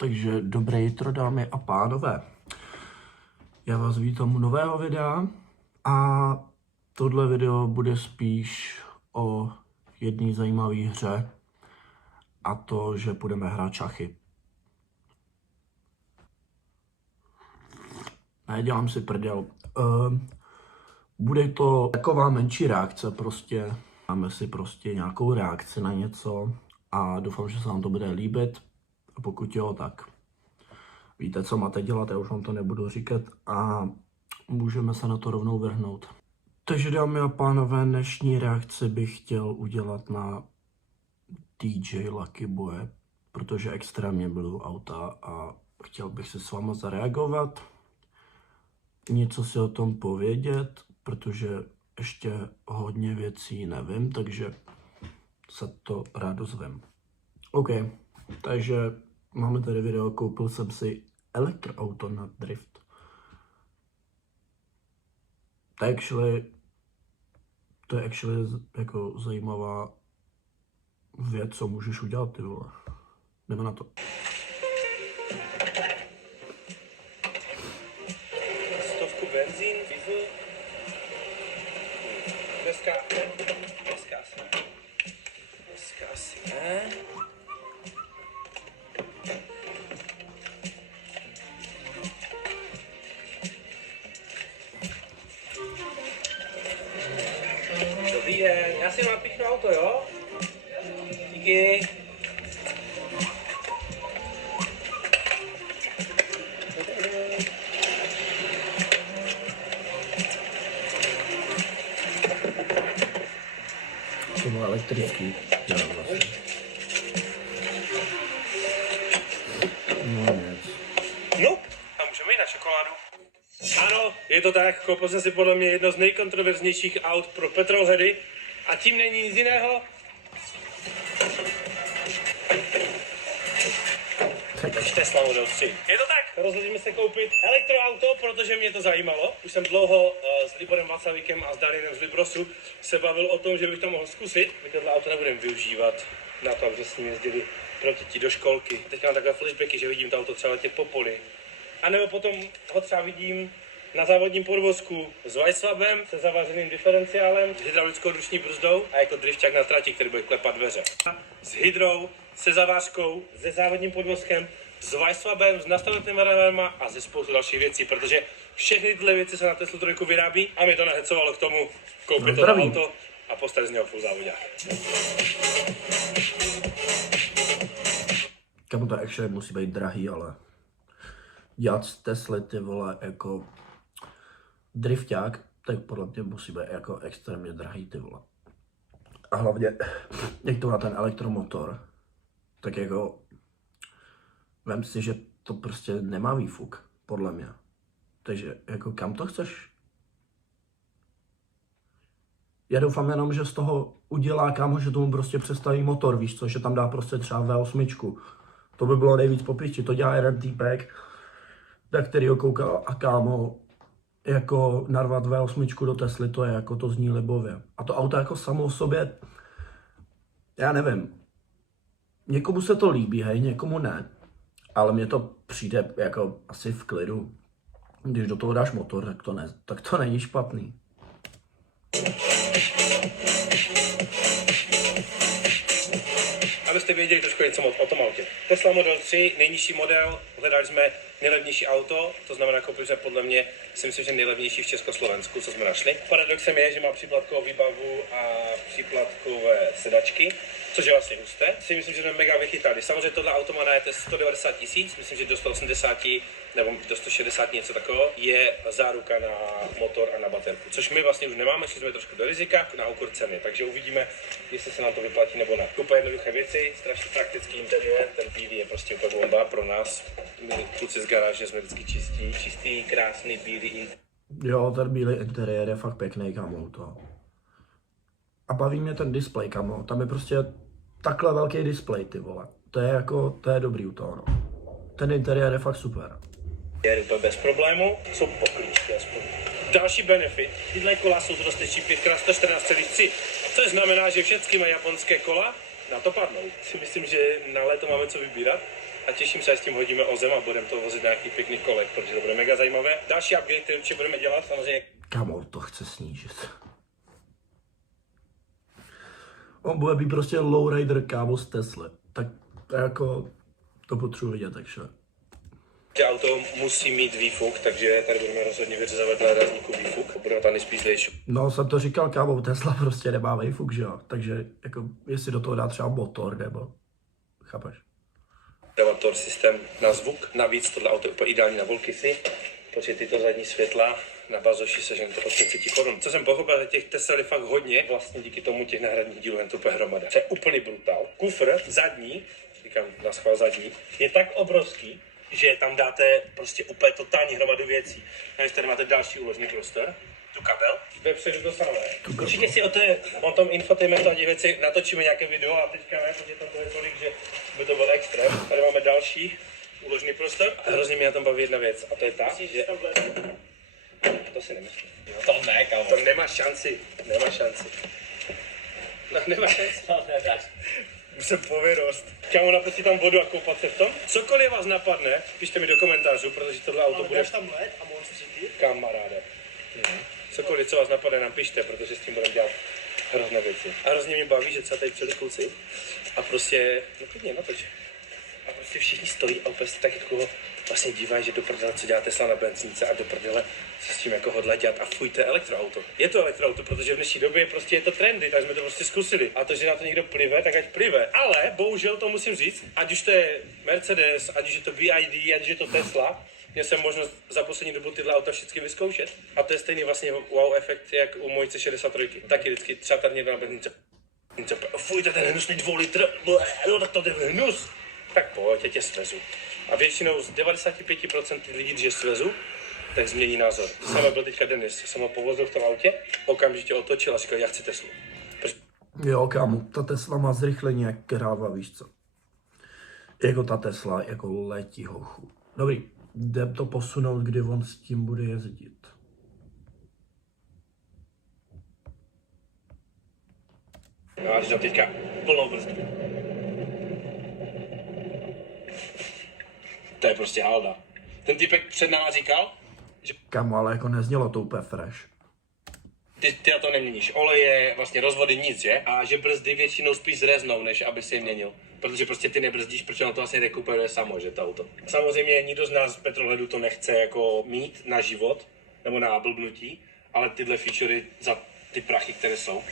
Takže dobré jitro, dámy a pánové. Já vás vítám u nového videa a tohle video bude spíš o jedné zajímavé hře a to, že budeme hrát šachy. Nedělám si prdel. Bude to taková menší reakce, prostě máme si prostě nějakou reakci na něco a doufám, že se vám to bude líbit. A pokud jo, tak víte, co máte dělat, já už vám to nebudu říkat a můžeme se na to rovnou vrhnout. Takže dámy a pánové, dnešní reakci bych chtěl udělat na DJ Lucky Boye, protože extrémně miluji auta a chtěl bych si s váma zareagovat, něco si o tom povědět, protože ještě hodně věcí nevím, takže se to rád dozvím. OK, takže máme tady video, koupil jsem si elektroauto na drift. To je actually jako zajímavá věc, co můžeš udělat, ty vole. Jdeme na to. Stovku benzín, diesel. Dneska asi ne. Dobrý den, já si mám píchnu auto, jo? Díky. To bylo elektrický. Vlastně. No nic. No, a můžeme jít na čokoládu. Ano, je to tak, koupil jsem si podle mě jedno z nejkontroverznějších aut pro petrolheady a tím není nic jiného. Tesla Model 3. Je to tak, rozhodli se koupit elektroauto, protože mě to zajímalo. Už jsem dlouho s Liborem Václavíkem a s Darienem z Librosu se bavil o tom, že bych to mohl zkusit. My tohle auto nebudeme využívat na to, aby s ním jezdili pro děti do školky. Teď mám takové flashbacky, že vidím to auto třeba letět po poli. A nebo potom ho třeba vidím na závodním podvozku s Weisswabem, se zavařeným diferenciálem, s hydraulickou ruční brzdou a jako drifťák na trati, který bude klepat dveře. S hydrou, se zavážkou, se závodním podvozkem, s Weisswabem, s nastavenými radarama a ze spoustu dalších věcí, protože všechny tyhle věci se na Teslu 3 vyrábí a mě to nahecovalo k tomu koupit toto auto a postavit z něho full závodák. Kamu to actually musí být drahý, ale dělat z Tesly, ty vole, jako drifťák, tak podle mě musí být jako extrémně drahý, ty vole. A hlavně, jak to má ten elektromotor, tak jako vem si, že to prostě nemá výfuk, podle mě. Takže jako kam to chceš? Já doufám jenom, že z toho udělá, kámo, že tomu prostě přestaví motor, víš co, že tam dá prostě třeba V8. To by bylo nejvíc po piči, to dělá jeden týpek, na kterýho koukal a kámo, jako narvat V8 do Tesly, to je jako to zní libově. A to auto jako samo o sobě, já nevím, někomu se to líbí, hej, někomu ne, ale mně to přijde jako asi v klidu. Když do toho dáš motor, tak to není špatný. Abyste věděli trošku něco o tom autě. Tesla Model 3, nejnižší model, hledali jsme nejlevnější auto, to znamená, koupili jsme podle mě, si myslím, že nejlevnější v Československu, co jsme našli. Paradoxem je, že má příplatkovou výbavu a příplatkové sedačky, což je vlastně husté. Si myslím, že jsme mega vychytali. Samozřejmě tohle auto má najeté 190 000, myslím, že do 180 nebo do 160 něco takového, je záruka na motor a na baterku, což my vlastně už nemáme, šli jsme trošku do rizika na úkor ceny, takže uvidíme, jestli se nám to vyplatí nebo ne. Úplně jednoduché věci, strašně praktický interiér, ten bílý je prostě úplně bomba pro nás. My kluci z garáže jsme vždycky čistý, krásný, bílý. Jo, ten bílý interiér je fakt pěkný, kámo, to. A baví mě ten displej, kámo, tam je prostě takhle velký displej, ty vole. To je dobrý u toho, no. Ten interiér je fakt super. Je úplně bez problému, jsou poklíčky aspoň. Další benefit, tyhle kola jsou z roztečí 5x114,3, což znamená, že všechny mají japonské kola na to padnou. Si myslím, že na léto máme co vybírat. a těším se, že s tím hodíme o zem a budeme to vozit na nějakých pěkných kolech, protože to bude mega zajímavé. Další upgrade, který určitě budeme dělat, samozřejmě. Kámo, to chce snížit. On bude být prostě lowrider, kámo, z Tesla. Tak jako to potřebuji vidět, takže. Že auto musí mít výfuk, takže tady budeme rozhodně vyřezovat na rázníku výfuk. Budeme tam nejspíš zlejší. No, jsem to říkal, kámo, Tesla prostě nemá výfuk, že jo? Takže jako, jestli do toho dá třeba motor, nebo, chápeš? Elevator systém na zvuk. Navíc tohle auto je úplně ideální na volkysy, protože tyto zadní světla na bazoši sežen to od 500 korun. Co jsem pochopil, že těch Tesla je fakt hodně, vlastně díky tomu těch náhradních dílů jen to úplně hromada. To je úplný brutál. Kufr zadní, říkám na schvál zadní, je tak obrovský, že tam dáte prostě úplně totální hromadu věcí. Navíc tady máte další úložný prostor. Tu kabel. Vepředu to samé. Určitě si o tom infotainmentu a těch věcí natočíme nějaké video a teďka ne, protože tam to je tolik, že by to byl extrém. Tady máme další úložný prostor a hrozně mě na tom baví jedna věc a to je ta, že... To si nemyslím. To ne, kámo. To nemá šanci. Nemá šanci. No, nemá šanci. To nedáš. Jsem pověrost. Kámo, napustí tam vodu a koupat se v tom? Cokoliv vás napadne, pište mi do komentářů, protože tohle auto bude... Dáš tam led a monstříky? Kamaráde. Cokoliv, co vás napadne, nám pište, protože s tím budeme dělat hrozné věci. A hrozně mě baví, že třeba tady přijeli kluci a prostě, no klidně, natoč. A prostě všichni stojí a úplně se tak jako vlastně dívají, že do prdele, co dělá Tesla na benzínce a do prdele, co s tím jako hodlá dělat a fuj, to je elektroauto. Je to elektroauto, protože v dnešní době prostě je to trendy, tak jsme to prostě zkusili. A to, že na to někdo plive, tak ať plive. Ale bohužel to musím říct, ať už to je Mercedes, ať už je to BID, ať už je to Tesla, měl jsem možnost za poslední dobu tyhle auta všechny vyzkoušet. A to je stejný vlastně wow efekt, jak u mojí C63. Taky vždycky třeba tady někdo na benzínce. Fuj, to je ten hnusný 2 litr, jo, tak to je hnus. Tak pojď, já tě svezu. A většinou z 95% lidí, když je svezu, tak změní názor. To samé byl teďka Denis. Jsem ho povozil v tom autě, okamžitě otočil a říkal, já chci Teslu. Jo, kámo, ta Tesla má zrychlení jak kráva, víš co. Jako ta Tesla, jako letí hochu. Dobrý, jde to posunout, kdy on s tím bude jezdit. No a když tam teďka plnou brzdu. To je prostě halda. Ten typek před náma říkal, že Kámo, ale jako neznělo to úplně fresh. ty na to neměníš. Oleje, vlastně rozvody nic, že? A že brzdy většinou spíš zreznou, než aby si je měnil. Protože prostě ty nebrzdíš, protože ono to asi rekuperuje samo, že to auto. Samozřejmě nikdo z nás z Petrohledu to nechce jako mít na život, nebo na blbnutí, ale tyhle featurey za ty prachy, které jsou.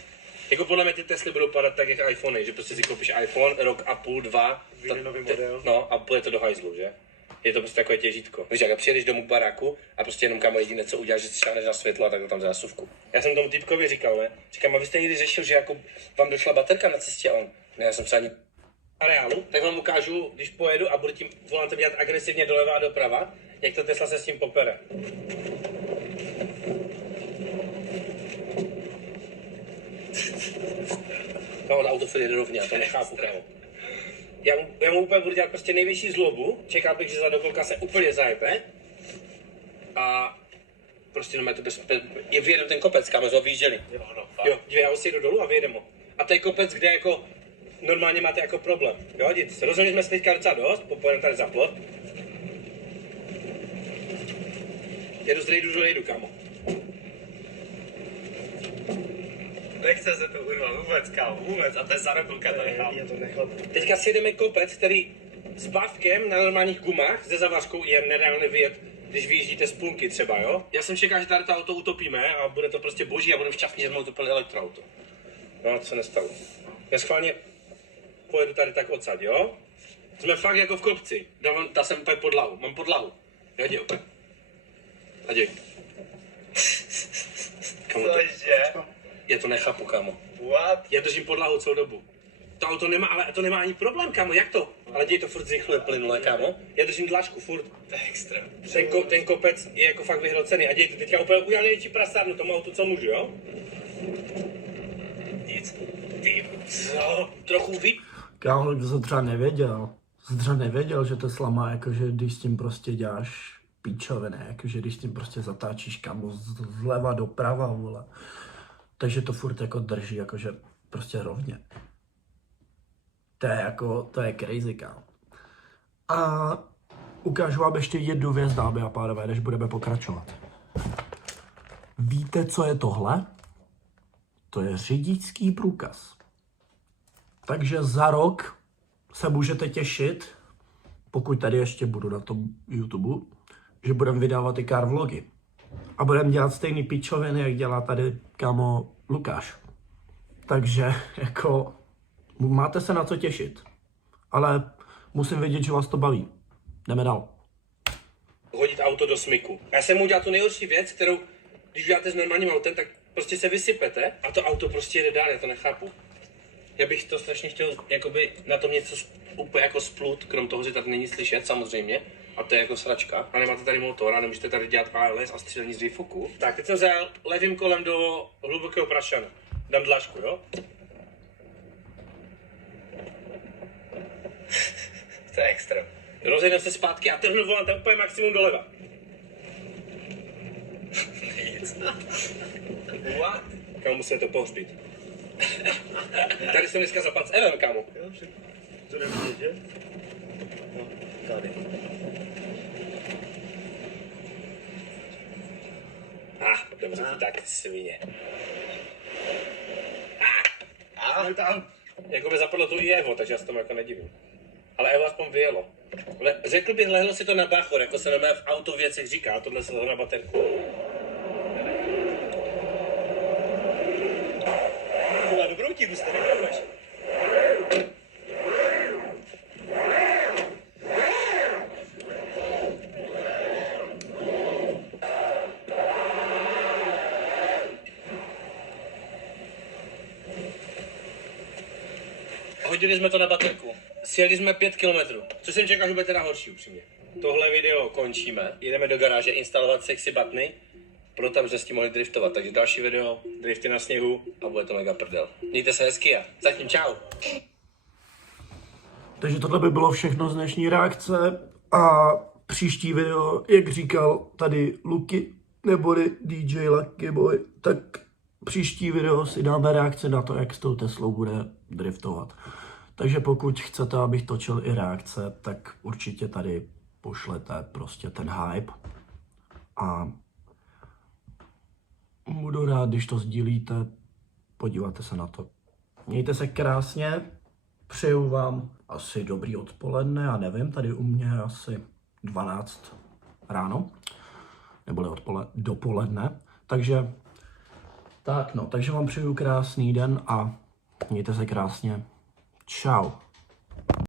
Jako podle mě ty Tesly budou padat tak jak iPhony, že prostě si koupíš iPhone, rok a půl, 2, Vyjde nový model. no a půjde to do hajzlu, že? Je to prostě takové těžítko. Víš, jak přijedeš domů k baráku a prostě jenom kámo jediné, co uděláš, že si šáhneš na světlo a tak tam zásuvku. Já jsem tomu typkovi říkal, ne? Říkám, a vy jste někdy řešil, že jako vám došla baterka na cestě a on, ne, já jsem se ani areálu, tak vám ukážu, když pojedu a budu tím volantem dělat agresivně doleva a doprava, jak to Tesla se s tím popere. No, auto furt jede rovně, já to nechápu, kámo. Já mu úplně budu dělat prostě největší zlobu, čekal bych, že za dokolka se úplně zajebe a prostě no, to je vyjedu ten kopec, kam jsme ho vyjížděli. Jo, já ho si jdu dolů a vyjedem ho. A to je kopec, kde jako normálně máte jako problém. Jo, děti, rozhodně jsme se teďka docela dost, pojedeme tady za plot. Jedu z rejdu do rejdu, kámo. Nechce se to urvat vůbec, kámo, vůbec. A to je za dokolka tady, kámo. Já to nechal. Teďka si jedeme kopec, který s bavkem na normálních gumách se zavařkou je nereálně vyjet, když vyjíždíte z půlky třeba, jo? Já jsem čekal, že tady to auto utopíme a bude to prostě boží a budeme šťastní, že jsme utopili elektroauto. No a to se nestalo. Já schválně pojedu tady tak odsad, jo? Jsme fakt jako v kopci. Dám jsem úplně podlahu, mám podlahu. Jo, děj úplně. A děj. Cože? Já to nechápu, kámo. What? Já držím podlahu celou dobu. To auto nemá, ale to nemá ani problém, kámo, jak to? Ale děj to furt zrychluje plynule, kámo. Já držím dlažku furt. To je extrém. Ten kopec je jako fakt vyhrocený a děj to teďka úplně udělal největší prasárnu tomu autu, co můžu, jo? Nic. Ty, co? Trochu vy... Kámo, to jsem třeba nevěděl. Jsem třeba nevěděl, že Tesla má jakože, když s tím prostě děláš píčoviny, jakože když s tím prostě zatáčíš kámo zleva doprava, vole. Takže to furt jako drží, jakože prostě rovně. To je jako, to je crazy, kámo. A ukážu vám ještě jednu věc, dámy a pánové, než budeme pokračovat. Víte, co je tohle? To je řidičský průkaz. Takže za rok se můžete těšit, pokud tady ještě budu na tom YouTube, že budeme vydávat i car vlogy. A budeme dělat stejný pičoviny, jak dělá tady kámo Lukáš. Takže jako máte se na co těšit. Ale musím vědět, že vás to baví. Jdeme dál. Hodit auto do smyku. Já jsem mu udělal tu nejhorší věc, kterou, když děláte s normálním autem, tak prostě se vysypete a to auto prostě jede dál, já to nechápu. Já bych to strašně chtěl jakoby na tom něco úplně jako splut, krom toho, že tady není slyšet samozřejmě. A to je jako sračka. A nemáte tady motor a nemůžete tady dělat ALS a střílení z výfuku. Tak, teď jsem zajel levým kolem do hlubokého prašana. Dám dlažku, jo? To je extrém. Rozjedem se zpátky a trhnu volant úplně maximum doleva. Nic. What? Kámo, musíme to pohřbít. Tady jsem dneska zapad s Evem, kámo. Jo, všechno. To nevidíš, že? No, tady. Dobře, tak svině. Ahoj tam. Jako by zapadlo tu i Evo, takže já se tomu jako nedivím. Ale Evo aspoň vyjelo. Řekl bych, lehlo si to na bachor, jako se v auto věcech říká, tohle se to na baterku. Má dobrou tíhu, jste nekromeš. Hodili jsme to na baterku. Sjeli jsme 5 kilometrů, což jsem čekal, že bude teda horší upřímně. Tohle video končíme, jedeme do garáže instalovat sexy batny, proto aby jsme s tím mohli driftovat. Takže další video, drifty na sněhu a bude to mega prdel. Mějte se hezky a zatím čau. Takže tohle by bylo všechno z dnešní reakce a příští video, jak říkal tady Luky, neboli DJ Lucky Boy, tak příští video si dáme reakce na to, jak s tou Teslou bude driftovat. Takže pokud chcete, abych točil i reakce, tak určitě tady pošlete prostě ten hype. A budu rád, když to sdílíte, podívejte se na to. Mějte se krásně, přeju vám asi dobrý odpoledne, já nevím, tady u mě je asi 12 ráno, neboli dopoledne, takže tak no, takže vám přeju krásný den a mějte se krásně. Čau.